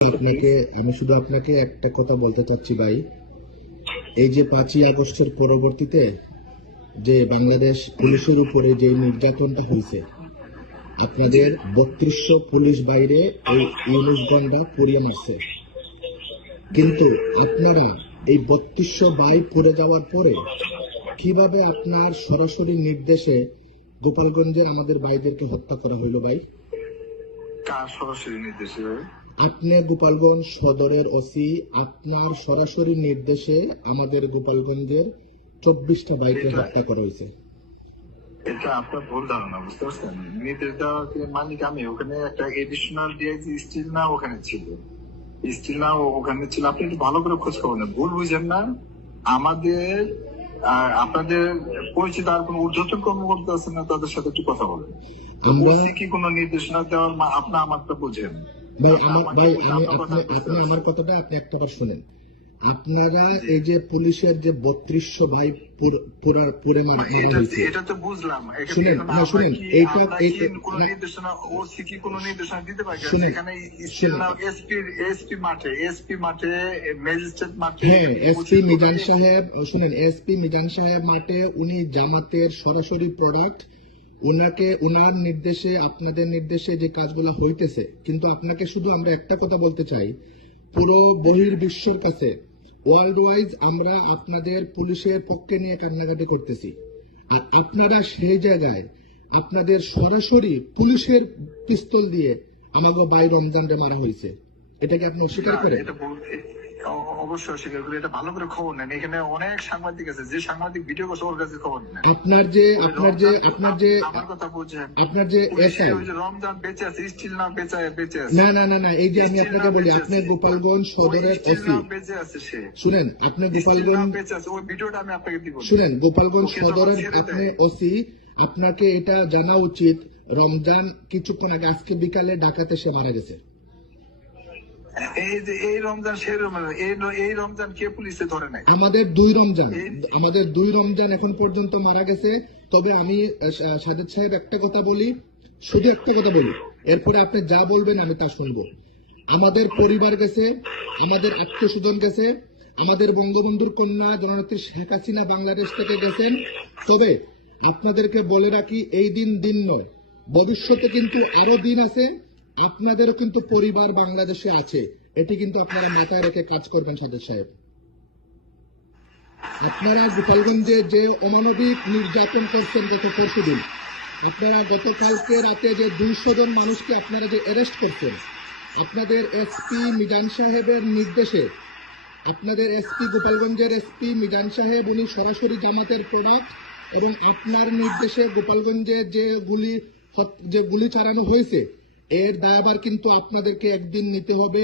আপনাকে আমি শুধু আপনাকে একটা কথা বলতে চাচ্ছি ভাই, এই যে 5ই আগস্টের পরবর্তীতে যে বাংলাদেশ পুলিশের উপরে যে নির্যাতনটা হয়েছে, আপনাদের 3200 পুলিশ বাইরে এই ইউনুস গন্ডা পুড়িয়ে মারছে, কিন্তু আপনারা এই 3200 বাই পুড়ে যাওয়ার পরে কিভাবে আপনার সরাসরি নির্দেশে গোপালগঞ্জে আমাদের ভাইদেরকে হত্যা করা হইল ভাই? কার সরাসরি নির্দেশে? আপনি গোপালগঞ্জ সদরের ওসি, আপনার সরাসরি নির্দেশে আমাদের গোপালগঞ্জের 24টা বাইকে হত্যা করা হয়েছে। এটা আপনার ভুল ধারণা, বুঝতে পারছেন? নির্দেশ দেওয়ার মালিক আমি। ওখানে একটা এডিশনাল ডিআইজি স্টিল না ওখানে ছিল, স্টিল না ওখানে ছিল। আপনি একটু ভালো করে খোঁজ খবর নেন, ভুল বুঝেন না। আমাদের আপনাদের পরিচিত আর কোন ঊর্ধ্বতন কর্মকর্তা আছেন না, তাদের সাথে একটু কথা বলেন। ওসি কি কোনো নির্দেশনা দেওয়ার আপনি আমারটা বুঝেন? আপনি আমার কথাটা আপনি একটাবার শুনেন। আপনারা এই যে পুলিশের যে 3200 ভাই পুরে মারা হয়েছে, এটা তো বুঝলাম। শুনেন এইটা কোন নির্দেশনা ওসি কি কোন নির্দেশনা দিতে পারে? এখানে এসপি মাঠে ম্যাজিস্ট্রেট মাঠে, হ্যাঁ এসপি মিজান সাহেব, শুনেন এসপি মিজান সাহেব মাঠে, উনি জামাতের সরাসরি প্রোডাক্ট, উনাকে উনার নির্দেশে আপনাদের নির্দেশে যে কাজগুলো হইতেছে। কিন্তু আপনাকে শুধু আমরা একটা কথা বলতে চাই, পুরো বহির্বিশ্বের কাছে ওয়ার্ল্ড ওয়াইজ আমরা আপনাদের পুলিশের পক্ষে নিয়ে কান্নাকাটি করতেছি, আর আপনারা সেই জায়গায় আপনাদের সরাসরি পুলিশের পিস্তল দিয়ে আমাকে ভাই রমজানরে মারা হয়েছে। এটাকে আপনি অস্বীকার করেন? অবশ্যই অস্বীকার করি। এটা ভালো করে খবর নেন। এখানে অনেক সাংবাদিক আছে, যে সাংবাদিক ভিডিও করছে ওর কাছে খবর নেন। আপনার যে আমার কথা বুঝেন, আপনার যে রমজান বেঁচে আছে, স্টিল না বেঁচে আছে। না, এই যে আমি আপনাকে বলি, আপনি গোপালগঞ্জ সদরের ওসি, বেঁচে আছে সে। শুনেন আপনি গোপালগঞ্জ বেঁচে আছে, ওই ভিডিওটা আমি আপনাকে দিব। শুনেন, গোপালগঞ্জ সদরের আপনি ওসি, আপনাকে এটা জানা উচিত রমজান কিছুক্ষণ আগে আজকে বিকালে ঢাকাতে সে মারা গেছে। এই রমজান সে এই রমজান কে পুলিশে ধরে নাই? আমাদের দুই রমজান এখন পর্যন্ত মারা গেছে। তবে আমি সাদেক সাহেব একটা কথা বলি, শুধু একটা কথা বলি, এরপরে আপনি যা বলবেন আমি তা শুনবো। আমাদের পরিবার গেছে, আমাদের আত্মীয় স্বজন গেছে, আমাদের বঙ্গবন্ধুর কন্যা জননেত্রী শেখ হাসিনা বাংলাদেশ থেকে গেছেন। তবে আপনাদেরকে বলে রাখি, এই দিন নয়, ভবিষ্যতে কিন্তু আরো দিন আছে, আপনাদেরও কিন্তু পরিবার বাংলাদেশে আছে। এটি কিন্তু আপনারা মাথায় রেখে কাজ করবেন। সাদেক সাহেব, আপনারা গোপালগঞ্জে যে অমানবিক নির্যাতন করছেন গত পরশুদিন, আপনারা গতকালকে রাতে যে 200 জন মানুষকে আপনারা যে অ্যারেস্ট করছেন, আপনাদের এসপি মিজান সাহেবের নির্দেশে, আপনাদের এসপি গোপালগঞ্জের এসপি মিজান সাহেব উনি সরাসরি জামাতের প্রোডাক্ট, এবং আপনার নির্দেশে গোপালগঞ্জে যে গুলি চালানো হয়েছে, এর দায়ভার কিন্তু আপনাদেরকে একদিন নিতে হবে।